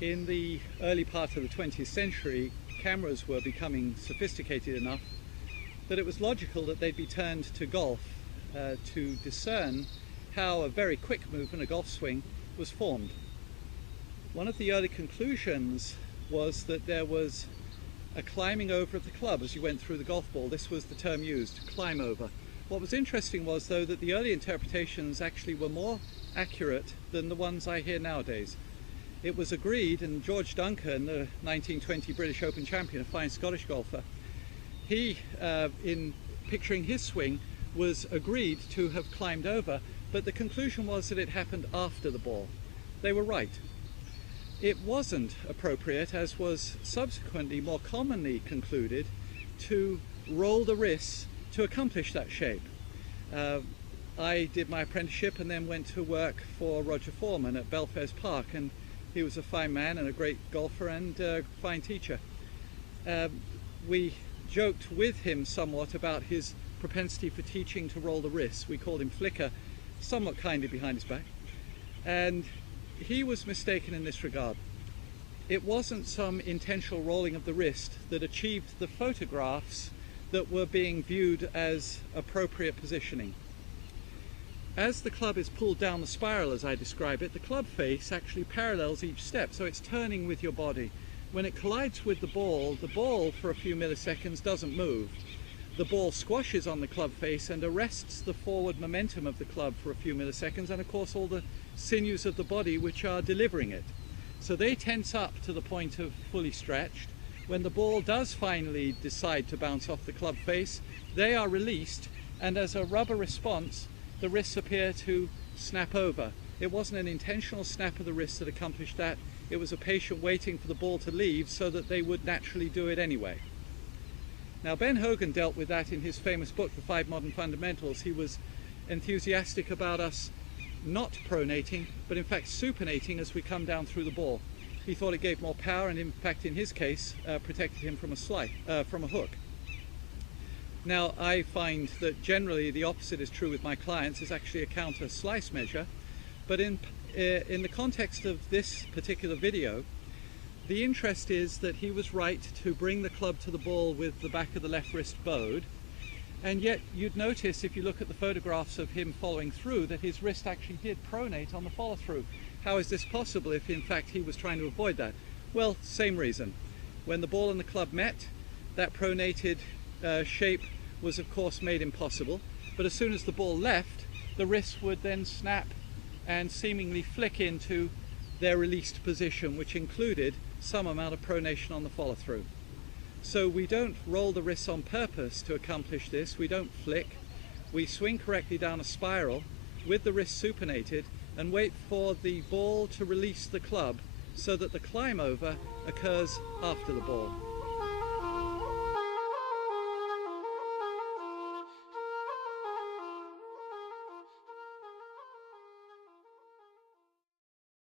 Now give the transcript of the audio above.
In the early part of the 20th century, cameras were becoming sophisticated enough that it was logical that they'd be turned to golf to discern how a very quick movement, a golf swing, was formed. One of the early conclusions was that there was a climbing over of the club as you went through the golf ball. This was the term used, climb over. What was interesting was, though, that the early interpretations actually were more accurate than the ones I hear nowadays. It was agreed, and George Duncan, the 1920 British Open champion, a fine Scottish golfer, he, in picturing his swing, was agreed to have climbed over, but the conclusion was that it happened after the ball. They were right. It wasn't appropriate, as was subsequently more commonly concluded, to roll the wrists to accomplish that shape. I did my apprenticeship and then went to work for Roger Foreman at Belfairs Park, and he was a fine man and a great golfer and a fine teacher. We joked with him somewhat about his propensity for teaching to roll the wrists. We called him Flicker, somewhat kindly behind his back. And he was mistaken in this regard. It wasn't some intentional rolling of the wrist that achieved the photographs that were being viewed as appropriate positioning. As the club is pulled down the spiral, as I describe it, the club face actually parallels each step, so it's turning with your body. When it collides with the ball for a few milliseconds doesn't move. The ball squashes on the club face and arrests the forward momentum of the club for a few milliseconds, and of course all the sinews of the body which are delivering it. So they tense up to the point of fully stretched. When the ball does finally decide to bounce off the club face, they are released, and as a rubber response, the wrists appear to snap over. It wasn't an intentional snap of the wrist that accomplished that. It was a patient waiting for the ball to leave so that they would naturally do it anyway. Now, Ben Hogan dealt with that in his famous book, The 5 Modern Fundamentals. He was enthusiastic about us not pronating, but in fact supinating as we come down through the ball. He thought it gave more power, and in fact, in his case, protected him from a hook. Now, I find that generally the opposite is true with my clients. Is actually a counter slice measure, but in the context of this particular video, the interest is that he was right to bring the club to the ball with the back of the left wrist bowed, and yet you'd notice if you look at the photographs of him following through that his wrist actually did pronate on the follow through. How is this possible if in fact he was trying to avoid that? Well, same reason. When the ball and the club met, that pronated shape was of course made impossible, but as soon as the ball left, the wrist would then snap and seemingly flick into their released position, which included some amount of pronation on the follow through. So we don't roll the wrists on purpose to accomplish this. We don't flick. We swing correctly down a spiral with the wrist supinated and wait for the ball to release the club so that the climb over occurs after the ball.